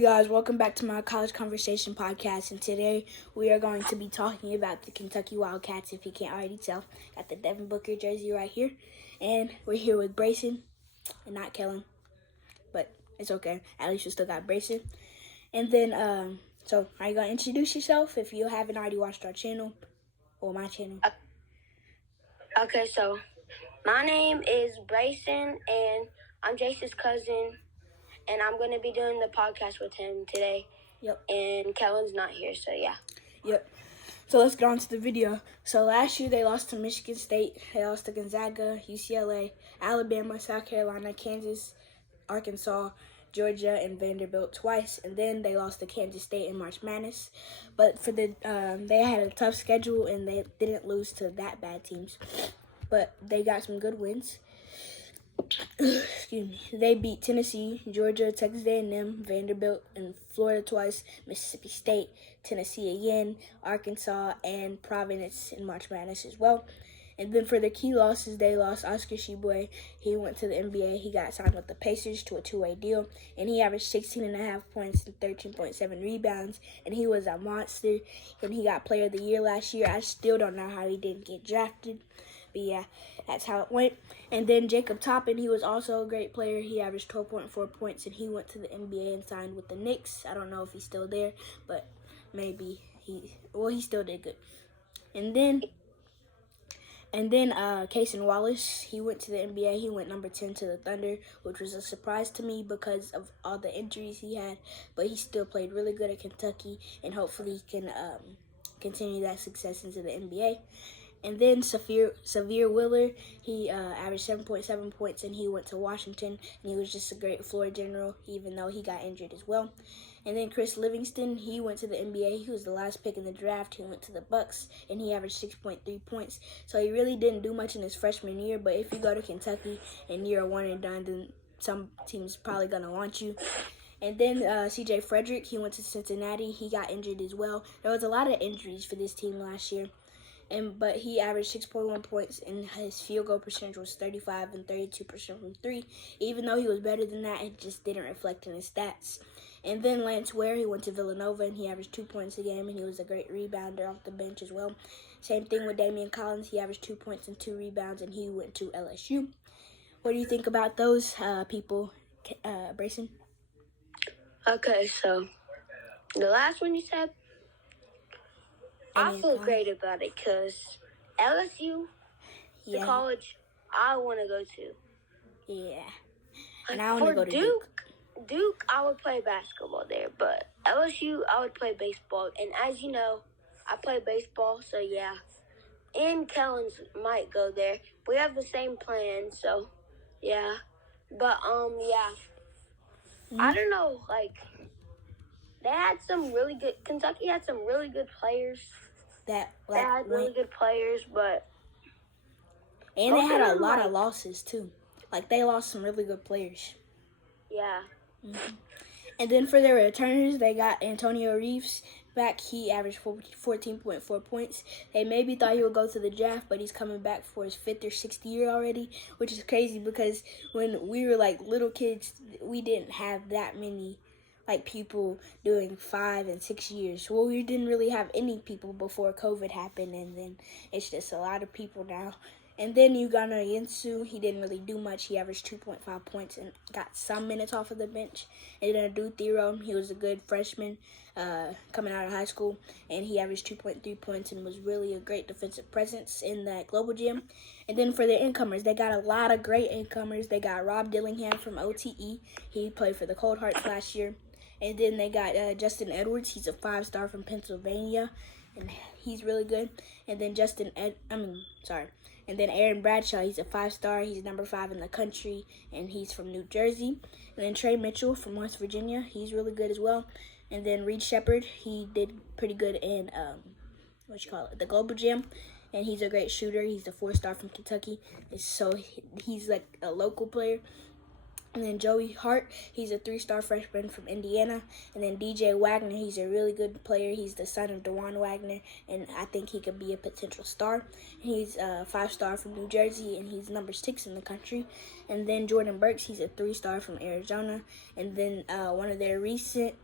Hey guys, welcome back to my College Conversation podcast, and today we are going to be talking about the Kentucky Wildcats. If you can't already tell, got the Devin Booker jersey right here, and we're here with Brayson and not Kellen, but it's okay. At least we still got Brayson. And then, so are you gonna introduce yourself if you haven't already watched our channel or my channel? Okay, so my name is Brayson, and I'm Jace's cousin, and I'm going to be doing the podcast with him today. Yep. And Kellen's not here, so yeah. Yep. So let's get on to the video. So last year they lost to Michigan State, they lost to Gonzaga, UCLA, Alabama, South Carolina, Kansas, Arkansas, Georgia, and Vanderbilt twice, and then they lost to Kansas State in March Madness. But for the they had a tough schedule and they didn't lose to that bad teams, but they got some good wins. Excuse me. They beat Tennessee, Georgia, Texas A&M, Vanderbilt, and Florida twice, Mississippi State, Tennessee again, Arkansas, and Providence in March Madness as well. And then for the key losses, they lost Oscar Tshiebwe. He went to the NBA. He got signed with the Pacers to a two-way deal, and he averaged 16.5 points and 13.7 rebounds, and he was a monster, and he got Player of the Year last year. I still don't know how he didn't get drafted, but yeah, that's how it went. And then Jacob Toppin, he was also a great player. He averaged 12.4 points, and he went to the NBA and signed with the Knicks. I don't know if he's still there, but maybe he still did good. And then Cason Wallace, he went to the NBA. He went number 10 to the Thunder, which was a surprise to me because of all the injuries he had. But he still played really good at Kentucky, and hopefully he can continue that success into the NBA. And then Sahvir Wheeler, he averaged 7.7 points, and he went to Washington, and he was just a great floor general, even though he got injured as well. And then Chris Livingston, he went to the NBA. He was the last pick in the draft. He went to the Bucks, and he averaged 6.3 points. So he really didn't do much in his freshman year, but if you go to Kentucky and you're a one and done, then some team's probably going to want you. And then C.J. Frederick, he went to Cincinnati. He got injured as well. There was a lot of injuries for this team last year. But he averaged 6.1 points, and his field goal percentage was 35 and 32% from three. Even though he was better than that, it just didn't reflect in his stats. And then Lance Ware, he went to Villanova, and he averaged 2 points a game, and he was a great rebounder off the bench as well. Same thing with Damian Collins. He averaged 2 points and 2 rebounds, and he went to LSU. What do you think about those people, Brayson? Okay, so the last one you said, I feel great about it because LSU, the college I want to go to. Yeah. And I want to go to Duke. Duke, I would play basketball there, but LSU, I would play baseball. And as you know, I play baseball, so yeah. And Kellen's might go there. We have the same plan, so yeah. But yeah. I don't know, Kentucky had some really good players. They had really good players, but... And they had a lot of losses, too. They lost some really good players. Yeah. Mm-hmm. And then for their returners, they got Antonio Reeves back. He averaged 14.4 points. They maybe thought he would go to the draft, but he's coming back for his 5th or 6th year already, which is crazy because when we were little kids, we didn't have that many people doing 5 and 6 years. Well, we didn't really have any people before COVID happened, and then it's just a lot of people now. And then Ugonna Yensu, he didn't really do much. He averaged 2.5 points and got some minutes off of the bench. And then Adu Thero, he was a good freshman coming out of high school, and he averaged 2.3 points and was really a great defensive presence in that global gym. And then for the incomers, they got a lot of great incomers. They got Rob Dillingham from OTE. He played for the Cold Hearts last year. And then they got Justin Edwards. He's a 5-star from Pennsylvania, and he's really good. And then And then Aaron Bradshaw, he's a 5-star. He's number 5 in the country, and he's from New Jersey. And then Trey Mitchell from West Virginia, he's really good as well. And then Reed Shepard, he did pretty good in the Global Gym, and he's a great shooter. He's a 4-star from Kentucky. So he's a local player. And then Joey Hart, he's a 3-star freshman from Indiana. And then DJ Wagner, he's a really good player. He's the son of DeJuan Wagner, and I think he could be a potential star. He's a 5-star from New Jersey, and he's number 6 in the country. And then Jordan Burks, he's a 3-star from Arizona. And then one of their recent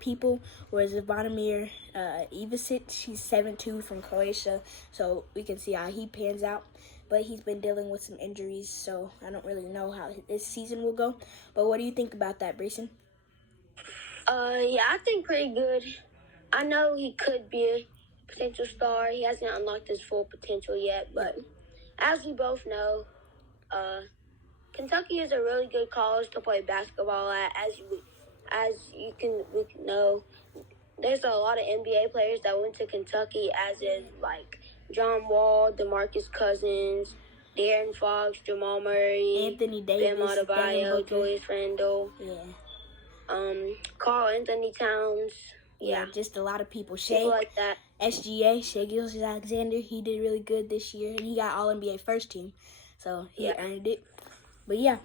people was Zvonimir Ivicic. He's 7'2" from Croatia, so we can see how he pans out. But he's been dealing with some injuries, so I don't really know how this season will go. But what do you think about that, Brayson? Yeah, I think pretty good. I know he could be a potential star. He hasn't unlocked his full potential yet, but as we both know, Kentucky is a really good college to play basketball at. We can know, there's a lot of NBA players that went to Kentucky, as is like John Wall, DeMarcus Cousins, De'Aaron Fox, Jamal Murray, Anthony Davis, Bam Adebayo, Julius Randle, Karl Anthony Towns. Yeah, just a lot of people. People like that. SGA, Shai Gilgeous-Alexander, he did really good this year, and he got All-NBA first team, so he earned it. But yeah.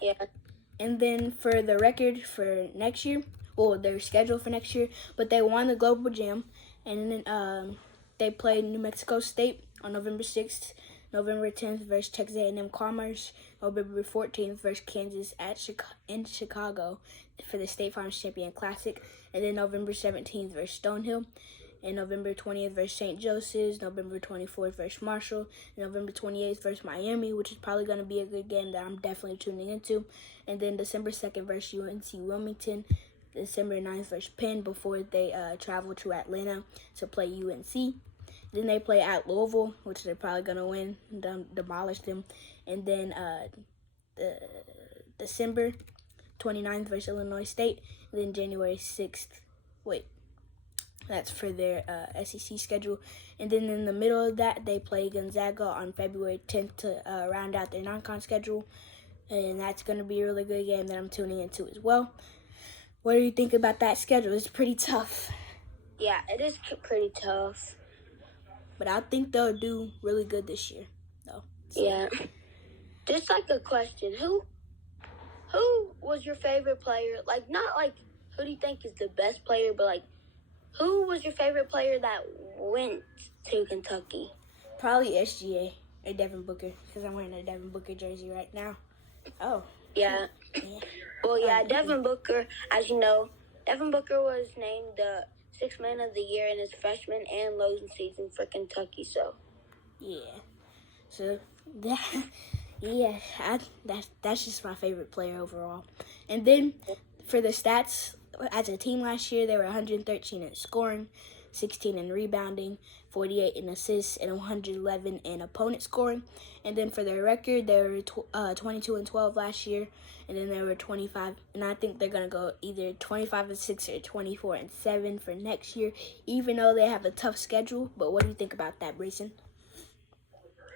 And then for the record for next year, well, their schedule for next year, but they won the Global Jam, and then they played New Mexico State on November 6th, November 10th versus Texas A&M Commerce, November 14th versus Kansas in Chicago for the State Farm Champion Classic, and then November 17th versus Stonehill, and November 20th versus St. Joseph's, November 24th versus Marshall, and November 28th versus Miami, which is probably going to be a good game that I'm definitely tuning into, and then December 2nd versus UNC Wilmington, December 9th versus Penn before they travel to Atlanta to play UNC. Then they play at Louisville, which they're probably going to win, demolish them, and then December 29th versus Illinois State, and then January 6th. That's for their SEC schedule. And then in the middle of that, they play Gonzaga on February 10th to round out their non-con schedule. And that's going to be a really good game that I'm tuning into as well. What do you think about that schedule? It's pretty tough. Yeah, it is pretty tough. But I think they'll do really good this year, though. So. Yeah. Just like a question. Who was your favorite player? Like, not like who do you think is the best player, but like, who was your favorite player that went to Kentucky? Probably SGA or Devin Booker, because I'm wearing a Devin Booker jersey right now. Oh. Yeah. Well, yeah, Devin Booker, as you know, Devin Booker was named the Sixth Man of the Year in his freshman and losing season for Kentucky, so. Yeah. So, that's just my favorite player overall. And then, for the stats, as a team last year, they were 113 in scoring, 16 in rebounding, 48 in assists, and 111 in opponent scoring. And then for their record, they were 22-12 last year, and then they were 25. And I think they're gonna go either 25-6 or 24-7 for next year, even though they have a tough schedule. But what do you think about that, Brayson?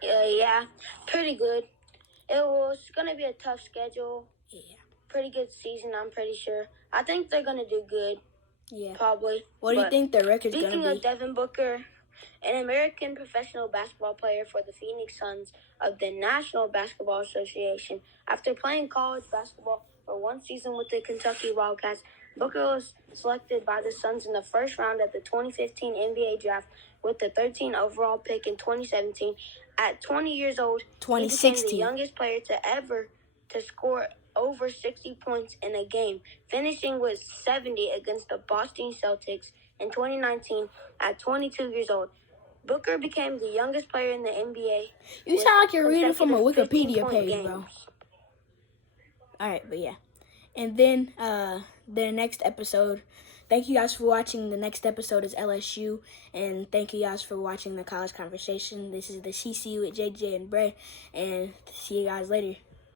Yeah, pretty good. It's gonna be a tough schedule. Yeah. Pretty good season, I'm pretty sure. I think they're going to do good. Yeah. Probably. What do you think their record's going to be? Speaking of Devin Booker, an American professional basketball player for the Phoenix Suns of the National Basketball Association, after playing college basketball for one season with the Kentucky Wildcats, Booker was selected by the Suns in the first round of the 2015 NBA draft with the 13th overall pick in 2017. At 20 years old, he became the youngest player to score over 60 points in a game, finishing with 70 against the Boston Celtics in 2019 at 22 years old. Booker became the youngest player in the NBA. You sound like you're reading from a Wikipedia page, bro. All right, but yeah. And then the next episode, thank you guys for watching. The next episode is LSU, and thank you guys for watching the College Conversation. This is the CC with JJ and Bray, and see you guys later.